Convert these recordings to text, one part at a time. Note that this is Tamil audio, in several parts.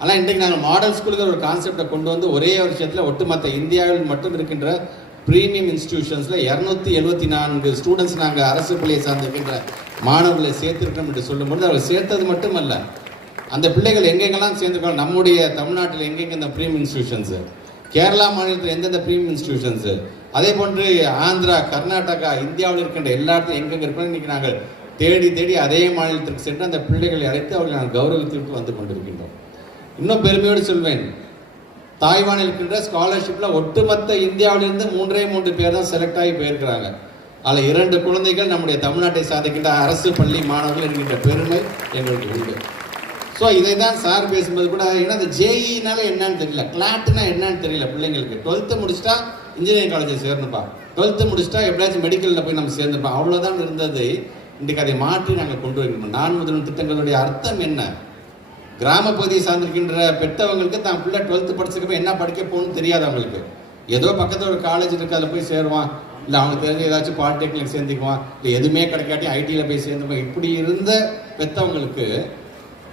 ஆனால் இன்றைக்கு நாங்கள் மாடல் ஸ்கூலுங்கிற ஒரு கான்செப்டை கொண்டு வந்து ஒரே வருஷத்தில் ஒட்டுமொத்த இந்தியாவில் மட்டும் இருக்கின்ற ப்ரீமியம் இன்ஸ்டிடியூஷன்ஸில் இரநூத்தி எழுபத்தி நான்கு ஸ்டூடெண்ட்ஸ் நாங்கள் அரசு பள்ளியை சார்ந்திருக்கின்ற மாணவர்களை சேர்த்திருக்கோம் என்று சொல்லும்போது அவர் சேர்த்தது மட்டுமல்ல. அந்த பிள்ளைகள் எங்கெங்கெல்லாம் சேர்ந்துருக்காங்க? நம்முடைய தமிழ்நாட்டில் எங்கெங்கே இந்த ப்ரீமியம் இன்ஸ்டிடியூஷன்ஸு கேரளா மாநிலத்தில் எந்தெந்த ப்ரீமியம் இன்ஸ்டிடியூஷன்ஸு அதே போன்று ஆந்திரா கர்நாடகா இந்தியாவில் இருக்கின்ற எல்லா இடத்துல எங்கெங்கே இருக்கணும் இன்றைக்கி நாங்கள் தேடி தேடி அதே மாநிலத்திற்கு சென்று அந்த பிள்ளைகளை அழைத்து அவர்களை நாங்கள் கௌரவித்துவிட்டு வந்து கொண்டிருக்கின்றோம். இன்னும் பெருமையோடு சொல்வேன். தாய்வானில் இருக்கின்ற ஸ்காலர்ஷிப்பில் ஒட்டுமொத்த இந்தியாவிலிருந்து மூன்றே மூன்று பேர் தான் செலக்ட் ஆகி போயிருக்கிறாங்க. அதில் இரண்டு குழந்தைகள் நம்முடைய தமிழ்நாட்டை சாதிக்கின்ற அரசு பள்ளி மாணவர்கள் என்கின்ற பெருமை எங்களுக்கு உண்டு. ஸோ இதை தான் சார் பேசும்போது கூட ஏன்னா அந்த ஜேஇனால என்னன்னு தெரியல கிளாட்னா என்னன்னு தெரியல பிள்ளைங்களுக்கு. டுவெல்த்து முடிச்சுட்டா இன்ஜினியரிங் காலேஜில் சேரணுப்பா டுவெல்த்து முடிச்சுட்டா எப்படியாச்சும் மெடிக்கலில் போய் நம்ம சேர்ந்துப்போம். அவ்வளோதான் இருந்தது. இன்றைக்கு அதை மாற்றி நாங்கள் கொண்டு வைக்கணும் நான் முதலும் திட்டங்களுடைய அர்த்தம் என்ன? கிராம பகுதியை சார்ந்திருக்கின்ற பெற்றவங்களுக்கு தான் பிள்ளை டுவெல்த்து படிச்சிருக்கப்ப என்ன படிக்க போகணும்னு தெரியாது அவங்களுக்கு. ஏதோ பக்கத்தில் ஒரு காலேஜ் இருக்கு அதில் போய் சேருவான். இல்லை அவனுக்கு தெரிஞ்ச ஏதாச்சும் பாலிடெக்னிக் சேர்ந்துக்குவான். இல்லை எதுவுமே கிடைக்காட்டி ஐடியில் போய் சேர்ந்துப்பான் இப்படி இருந்த பெற்றவங்களுக்கு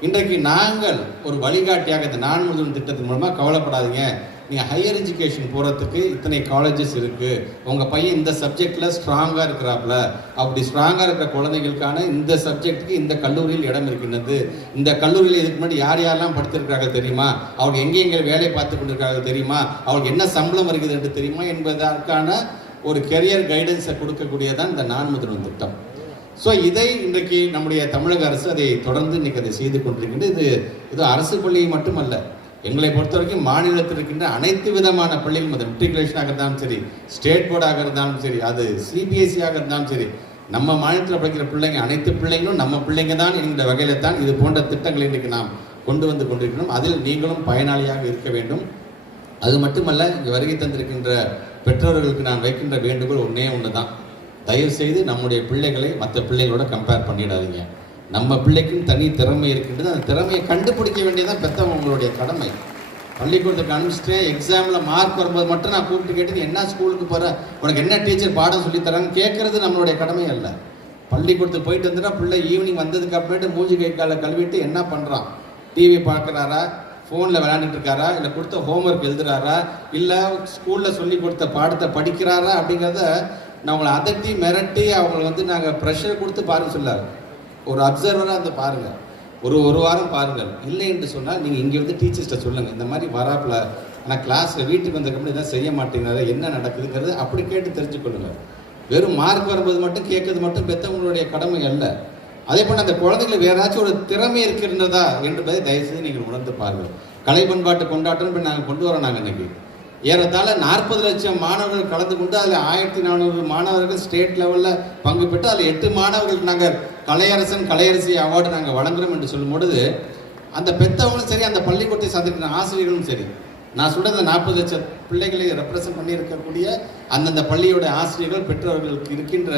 இன்றைக்கு நாங்கள் ஒரு வழிகாட்டியாக இந்த நான் முதல் திட்டத்தின் மூலமாக கவலைப்படாதீங்க. நீங்கள் ஹையர் எஜுகேஷன் போகிறதுக்கு இத்தனை காலேஜஸ் இருக்குது உங்கள் பையன் இந்த சப்ஜெக்டில் ஸ்ட்ராங்காக இருக்கிறாப்புல. அப்படி ஸ்ட்ராங்காக இருக்கிற குழந்தைகளுக்கான இந்த சப்ஜெக்ட்டுக்கு இந்த கல்லூரியில் இடம் இருக்கின்றது. இந்த கல்லூரியில் இதுக்கு முன்னாடி யார் யாரெல்லாம் படித்திருக்கிறார்கள் தெரியுமா? அவங்க எங்கே எங்கே வேலை பார்த்து கொண்டிருக்கிறார்கள் தெரியுமா? அவங்களுக்கு என்ன சம்பளம் வருகிறது என்று தெரியுமா? என்பதற்கான ஒரு கெரியர் கைடன்ஸை கொடுக்கக்கூடியதான் இந்த நான் முதல்வன் திட்டம். ஸோ இதை இன்றைக்கு நம்முடைய தமிழக அரசு அதை தொடர்ந்து இன்னைக்கு அதை செய்து கொண்டிருக்கின்றது. இது இது அரசு பள்ளி மட்டுமல்ல. எங்களை பொறுத்த வரைக்கும் மாநிலத்தில் இருக்கின்ற அனைத்து விதமான பள்ளிகளும் அது மெட்ரிகுலேஷனாக இருந்தாலும் சரி ஸ்டேட் போர்டாக இருந்தாலும் சரி அது சிபிஎஸ்சியாக இருந்தாலும் சரி நம்ம மாநிலத்தில் படிக்கிற பிள்ளைங்க அனைத்து பிள்ளைங்களும் நம்ம பிள்ளைங்க தான் என்கிற வகையில் தான் இது போன்ற திட்டங்களை இன்றைக்கு நாம் கொண்டு வந்து கொண்டிருக்கிறோம். அதில் நீங்களும் பயனாளியாக இருக்க வேண்டும். அது மட்டுமல்ல இங்கே வருகை தந்திருக்கின்ற பெற்றோர்களுக்கு நான் வைக்கின்ற வேண்டுகோள் ஒன்றே ஒன்று தான் தயவு செய்து நம்முடைய பிள்ளைகளை மற்ற பிள்ளைகளோட கம்பேர் பண்ணிடாதீங்க. நம்ம பிள்ளைக்கும் தனி திறமை இருக்கின்றது. அந்த திறமையை கண்டுபிடிக்க வேண்டியதான் பெற்றவங்க கடமை. பள்ளிக்கூடத்துக்கு அனுப்பிச்சிட்டு எக்ஸாமில் மார்க் வரும்போது மட்டும் நான் கூப்பிட்டு கேட்டு என்ன ஸ்கூலுக்கு போகிற உனக்கு என்ன டீச்சர் பாடம் சொல்லித்தரான்னு கேட்குறது நம்மளுடைய கடமை அல்ல. பள்ளிக்கூடத்துக்கு போயிட்டு வந்துட்டா பிள்ளை ஈவினிங் வந்ததுக்கு அப்புறமேட்டு மூஞ்சி கை காலை கழுவிட்டு என்ன பண்ணுறான் டிவி பார்க்குறாரா? ஃபோனில் விளையாண்டுட்டு இருக்காரா இல்லை கொடுத்த ஹோம்ஒர்க் எழுதுறாரா? இல்லை ஸ்கூலில் சொல்லி கொடுத்த பாடத்தை படிக்கிறாரா? அப்படிங்கிறத நான் அவங்களை அதட்டி மிரட்டி அவங்களை வந்து நாங்கள் ப்ரெஷர் கொடுத்து பாருங்க சொல்லார். ஒரு அப்சர்வராக வந்து பாருங்கள் ஒரு ஒரு வாரம் பாருங்கள். இல்லை என்று சொன்னால் நீங்கள் இங்கே வந்து டீச்சர்ஸ்ட்ட சொல்லுங்கள் இந்த மாதிரி வராப்புல ஆனால் கிளாஸில் வீட்டுக்கு வந்ததுக்கப்புறம் இதான் செய்ய மாட்டேங்கிறாரு என்ன நடக்குதுங்கிறது அப்படி கேட்டு தெரிஞ்சுக்கொள்ளுங்கள் வெறும் மார்க் வரும்போது மட்டும் கேட்கறது மட்டும் பெற்றவங்களுடைய கடமை அல்ல. அதே போல் அந்த குழந்தைகளை வேற ஏதாச்சும் ஒரு திறமை இருக்கின்றதா என்பதை தயவுசெய்து நீங்கள் உணர்ந்து பாருங்கள். கலை பண்பாட்டு கொண்டாட்டம் நாங்கள் கொண்டு வரோம் நாங்கள் இன்னைக்கு. ஏறத்தாழ நாற்பது லட்சம் மாணவர்கள் கலந்து கொண்டு அதில் ஆயிரத்தி நானூறு மாணவர்கள் ஸ்டேட் லெவலில் பங்கு பெற்று அதில் எட்டு மாணவர்களுக்கு நாங்கள் கலையரசன் கலையரசி அவார்டு நாங்கள் வழங்குறோம் என்று சொல்லும் பொழுது அந்த பெற்றவங்களும் சரி அந்த பள்ளிக்கூடத்தை சந்திக்கிற ஆசிரியர்களும் சரி நான் சொல்றது நாற்பது லட்சம் பிள்ளைகளை ரெப்ரசன்ட் பண்ணியிருக்கக்கூடிய அந்தந்த பள்ளியோட ஆசிரியர்கள் பெற்றோர்களுக்கு இருக்கின்ற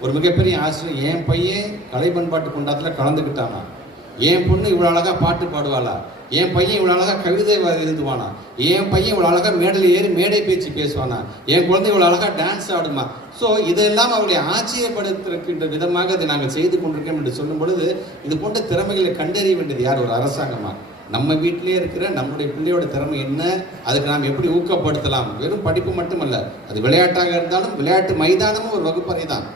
ஒரு மிகப்பெரிய ஆசிரியர் என் பையன் கலை பண்பாட்டு கொண்டாட்டத்தில் கலந்துக்கிட்டானா என் பொண்ணு இவ்வளோ அழகாக பாட்டு பாடுவாளா? என் பையன் இவ்வளோ அழகாக கவிதை எழுதுவானா? என் பையன் இவ்வளோ அழகாக மேடையில் ஏறி மேடை பேச்சு பேசுவானா? என் குழந்தை இவ்வளோ அழகாக டான்ஸ் ஆடுமா? ஸோ இதெல்லாம் அவருடைய ஆச்சரியப்படுத்திருக்கின்ற விதமாக அதை நாங்கள் செய்து கொண்டிருக்கோம் என்று சொல்லும் பொழுது இது போன்ற திறமைகளை கண்டறிய வேண்டியது யார்? ஒரு அரசாங்கமாக நம்ம வீட்டிலே இருக்கிற நம்முடைய பிள்ளையோட திறமை என்ன? அதுக்கு நாம் எப்படி ஊக்கப்படுத்தலாம்? வெறும் படிப்பு மட்டுமல்ல அது விளையாட்டாக இருந்தாலும் விளையாட்டு மைதானமும் ஒரு வகுப்பறை தான்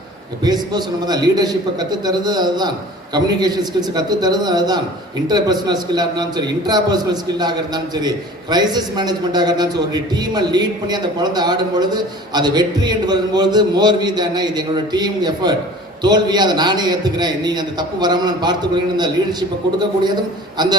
பேசும்போது சொன்ன தான் லீடர்ஷிப்பை கற்றுத்தரது அதுதான். கம்யூனிகேஷன் ஸ்கில்ஸ் கற்றுத்தரது அதுதான். இன்டர் பர்சனல் ஸ்கில்லாக இருந்தாலும் சரி இன்ட்ரா பர்சனல் ஸ்கில்லாக இருந்தாலும் சரி கிரைசிஸ் மேனேஜ்மெண்ட்டாக இருந்தாலும் சரி ஒரு டீமை லீட் பண்ணி அந்த குழந்தை ஆடும் பொழுது அது வெற்றி என்று வரும்போது மோர் வி தானே இது எங்களோட டீம் எஃபர்ட் தோல்வியை அதை நானே ஏற்றுக்கிறேன் நீ அந்த தப்பு வராமல் நான் பார்த்துக்கிறேன் அந்த லீடர்ஷிப்பை கொடுக்கக்கூடியதும் அந்த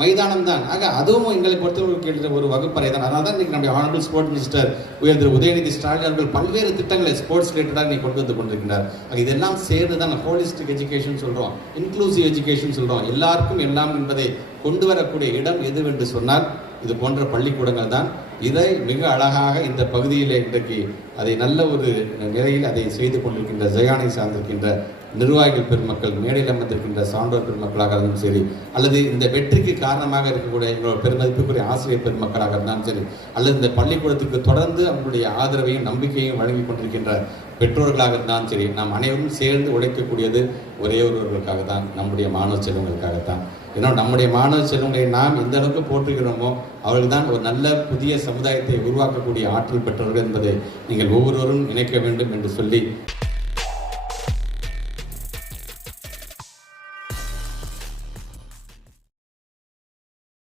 மைதானம் தான் ஆக அதுவும் எங்களை பொறுத்தவரைக்கும் ஒரு வகுப்பறை தான். அதனால தான் இன்றைக்கி நம்முடைய ஆனரபிள் ஸ்போர்ட்ஸ் மினிஸ்டர் உயர் திரு உதயநிதி ஸ்டாலின் அவர்கள் பல்வேறு திட்டங்களை ஸ்போர்ட்ஸ் ரிலேட்டடாக நீ கொண்டு வந்து கொண்டிருக்கிறார். ஆக இதெல்லாம் சேர்ந்து தான் ஹோலிஸ்டிக் எஜுகேஷன் சொல்கிறோம் இன்க்ளூசிவ் எஜுகேஷன் சொல்கிறோம் எல்லாருக்கும் எல்லாம் என்பதை கொண்டு வரக்கூடிய இடம் எதுவென்று சொன்னால் இது போன்ற பள்ளிக்கூடங்கள் தான். இதை மிக அழகாக இந்த பகுதியில் இன்றைக்கு அதை நல்ல ஒரு நிலையில் அதை செய்து கொண்டிருக்கின்ற ஜெயானை சார்ந்திருக்கின்ற நிர்வாகிகள் பெருமக்கள் மேடையில் அமர்ந்திருக்கின்ற சான்றோர் பெருமக்களாக இருந்தாலும் சரி அல்லது இந்த வெற்றிக்கு காரணமாக இருக்கக்கூடிய எங்களோட பெருமதிப்புக்குரிய ஆசிரியர் பெருமக்களாக இருந்தாலும் சரி அல்லது இந்த பள்ளிக்கூடத்துக்கு தொடர்ந்து அவங்களுடைய ஆதரவையும் நம்பிக்கையும் வழங்கி கொண்டிருக்கின்ற பெற்றோர்களாக இருந்தாலும் சரி நாம் அனைவரும் சேர்ந்து உழைக்கக்கூடியது ஒரே ஒருவர்களுக்காக தான் நம்முடைய மாணவ செல்வங்களுக்காகத்தான். ஏன்னா நம்முடைய மாணவ செல்வங்களை நாம் எந்த அளவுக்கு போற்றுகிறோமோ அவர்கள் தான் ஒரு நல்ல புதிய சமுதாயத்தை உருவாக்கக்கூடிய ஆற்றல் பெற்றவர்கள் என்பதை நீங்கள் ஒவ்வொருவரும் நினைக்க வேண்டும் என்று சொல்லி